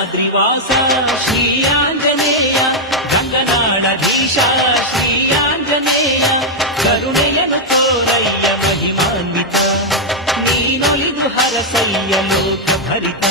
ಅಂಜನಾದ್ರಿವಾಸ ಶ್ರೀ ಆಂಜನೇಯ ಗಂಗನಾಡಧೀಶ ಶ್ರೀ ಆಂಜನೇಯ ಕರುಣೆಯನ್ನು ತೋರಯ್ಯ ಮಹಿಮಾನ್ವಿತ ನೀನೊಲಿದು ಹರಸಯ್ಯ ಲೋಕ ಭರಿತ